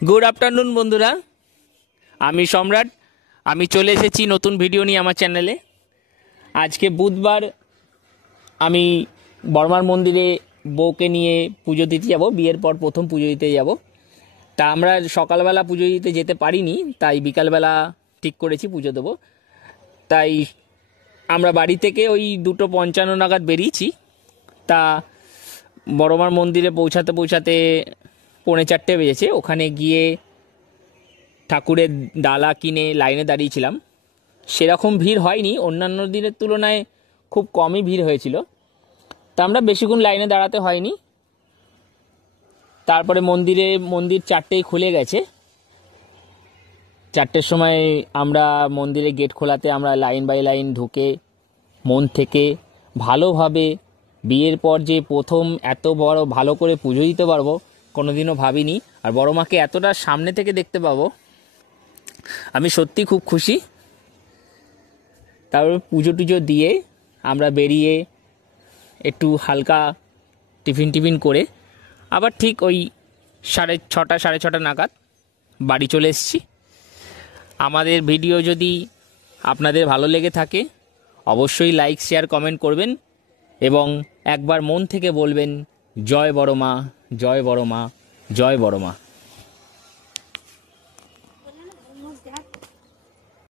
Good afternoon बंधुरा आमी सम्राट आमी चले एसेছি नतून भिडियो निये आमार चैनेले। आज के बुधवार आमी बर्मार मंदिरे बउके निये पुजो दिते जाबो। बियेर पर प्रथम पुजो दिते जाबो। ता आमरा सकालबेला पुजो दिते जेते पारिनी, ताई बिकालबेला ठीक करेছি पुजो देबो। ताई आमरा बाड़ी थेके ओई 2:55 नागाद बेरिয়েছি। ता बड़मार मंदिरे पौঁছাতে पौঁছাতে 3:45 বেজেছে। ওখানে গিয়ে ঠাকুরের ডালা কিনে লাইনে দাঁড়িয়েছিলাম। সেরকম ভিড় হয়নি, অন্যান্য দিনের তুলনায় খুব কমই ভিড় হয়েছিল। তা আমরা বেশিক্ষণ লাইনে দাঁড়াতে হয়নি। তারপরে মন্দির 4টেই খুলে গেছে। 4টের সময় আমরা মন্দিরে গেট খোলাতে আমরা লাইন বাই লাইন ঢুকে মন থেকে ভালোভাবে বিয়ের পর যে প্রথম এত বড় ভালো করে পুজো দিতে পারবো কোনোদিনও ভাবিনি। আর বড় মাকে এতটা সামনে থেকে দেখতে পাবো আমি সত্যি খুব খুশি। তারপর পুজো টুজো দিয়ে আমরা বেরিয়ে একটু হালকা টিফিন করে আবার ঠিক ওই 6:30 6:30 নাগাদ বাড়ি চলে এসেছি। আমাদের ভিডিও যদি আপনাদের ভালো লেগে থাকে অবশ্যই লাইক শেয়ার কমেন্ট করবেন এবং একবার মন থেকে বলবেন জয় বড় মা, জয় বড় মা, জয় বড় মা।